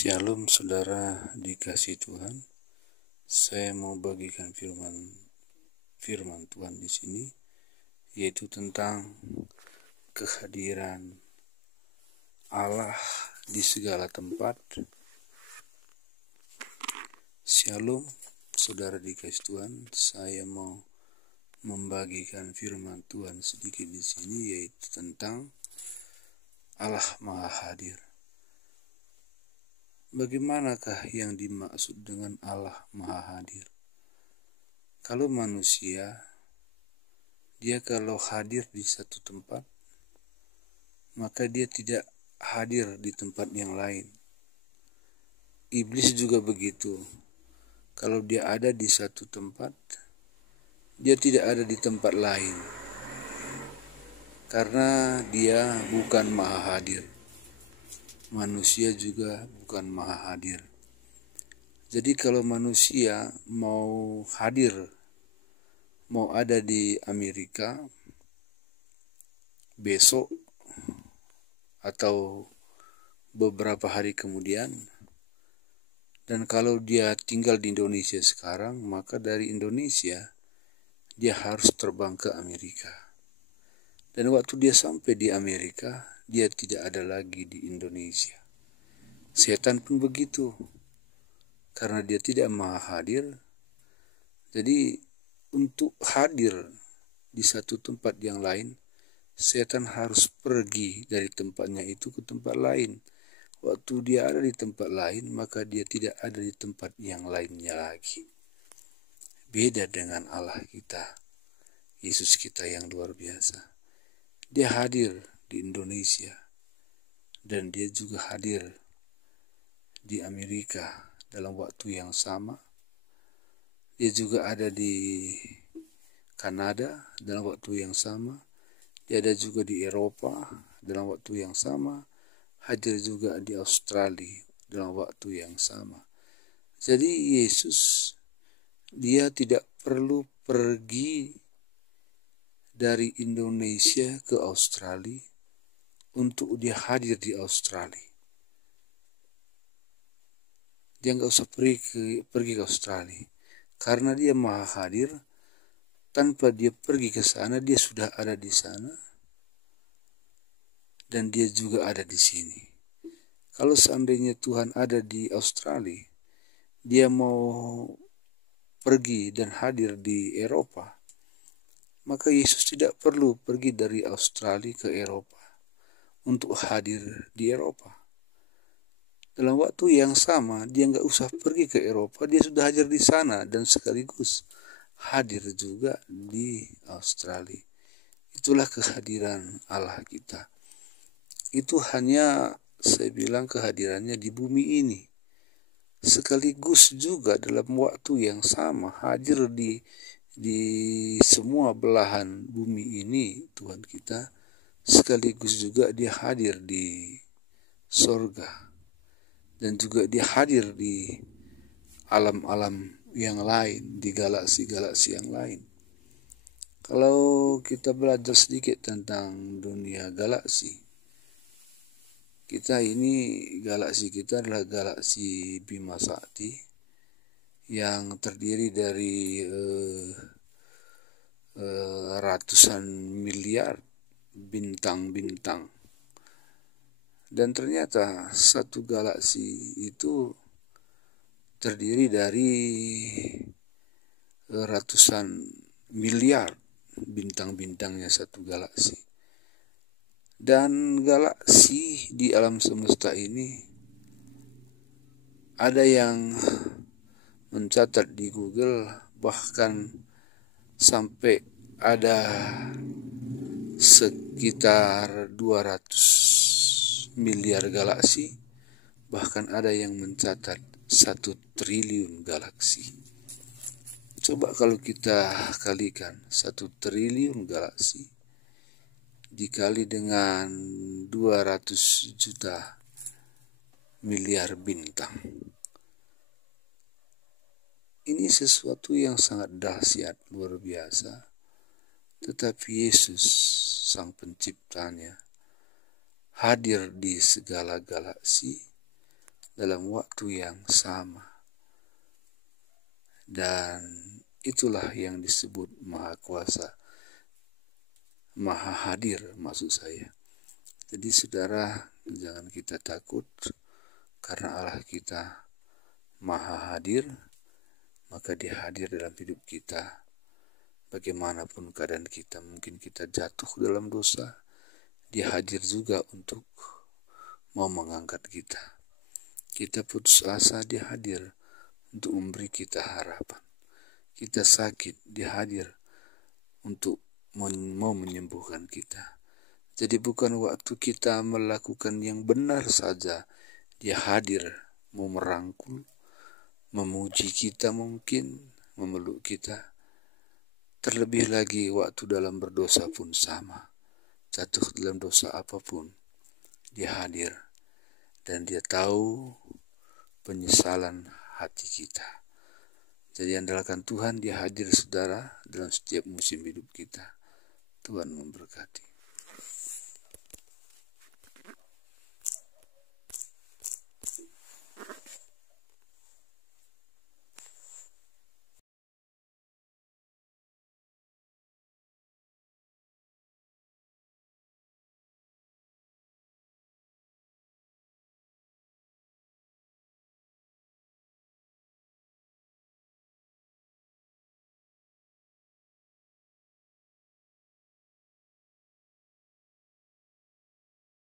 Shalom saudara dikasih Tuhan. Saya mau bagikan firman Tuhan di sini, yaitu tentang kehadiran Allah di segala tempat. Shalom saudara dikasih Tuhan. Saya mau membagikan firman Tuhan sedikit di sini, yaitu tentang Allah Maha Hadir. Bagaimanakah yang dimaksud dengan Allah Maha Hadir? Kalau manusia, dia kalau hadir di satu tempat, maka dia tidak hadir di tempat yang lain. Iblis juga begitu. Kalau dia ada di satu tempat, dia tidak ada di tempat lain. Karena dia bukan Maha Hadir. Manusia juga bukan Maha Hadir. Jadi kalau manusia mau hadir, mau ada di Amerika besok atau beberapa hari kemudian, dan kalau dia tinggal di Indonesia sekarang, maka dari Indonesia dia harus terbang ke Amerika. Dan waktu dia sampai di Amerika, dia tidak ada lagi di Indonesia. Setan pun begitu. Karena dia tidak Maha Hadir, jadi untuk hadir di satu tempat yang lain, setan harus pergi dari tempatnya itu ke tempat lain. Waktu dia ada di tempat lain, maka dia tidak ada di tempat yang lainnya lagi. Beda dengan Allah kita, Yesus kita yang luar biasa. Dia hadir di Indonesia, dan dia juga hadir di Amerika dalam waktu yang sama. Dia juga ada di Kanada dalam waktu yang sama. Dia ada juga di Eropa dalam waktu yang sama. Hadir juga di Australia dalam waktu yang sama. Jadi Yesus, dia tidak perlu pergi dari Indonesia ke Australia untuk dia hadir di Australia. Dia nggak usah pergi ke Australia, karena dia Maha Hadir. Tanpa dia pergi ke sana, dia sudah ada di sana, dan dia juga ada di sini. Kalau seandainya Tuhan ada di Australia, dia mau pergi dan hadir di Eropa, maka Yesus tidak perlu pergi dari Australia ke Eropa untuk hadir di Eropa. Dalam waktu yang sama, dia nggak usah pergi ke Eropa, dia sudah hadir di sana dan sekaligus hadir juga di Australia. Itulah kehadiran Allah kita. Itu hanya, saya bilang, kehadirannya di bumi ini. Sekaligus juga dalam waktu yang sama hadir di semua belahan bumi ini Tuhan kita. Sekaligus juga dia hadir di sorga. Dan juga dia hadir di alam-alam yang lain, di galaksi-galaksi yang lain. Kalau kita belajar sedikit tentang dunia galaksi, galaksi kita adalah galaksi Bima Sakti yang terdiri dari ratusan miliar bintang-bintang. Dan ternyata satu galaksi itu terdiri dari ratusan miliar bintang-bintangnya satu galaksi. Dan galaksi di alam semesta ini ada yang mencatat di Google, bahkan sampai ada sekitar 200 miliar galaksi, bahkan ada yang mencatat 1 triliun galaksi. Coba kalau kita kalikan 1 triliun galaksi dikali dengan 200 juta miliar bintang. Ini sesuatu yang sangat dahsyat, luar biasa. Tetapi Yesus, Sang Penciptanya, hadir di segala galaksi dalam waktu yang sama. Dan itulah yang disebut Maha Kuasa, Maha Hadir maksud saya. Jadi saudara, jangan kita takut, karena Allah kita Maha Hadir, maka Dia hadir dalam hidup kita. Bagaimanapun keadaan kita, mungkin kita jatuh dalam dosa, Dia hadir juga untuk mau mengangkat kita. Kita putus asa, Dia hadir untuk memberi kita harapan. Kita sakit, Dia hadir untuk mau menyembuhkan kita. Jadi bukan waktu kita melakukan yang benar saja Dia hadir, mau merangkul, memuji kita mungkin, memeluk kita. Terlebih lagi waktu dalam berdosa pun sama. Jatuh dalam dosa apapun, Dia hadir. Dan Dia tahu penyesalan hati kita. Jadi andalkan Tuhan, Dia hadir saudara dalam setiap musim hidup kita. Tuhan memberkati.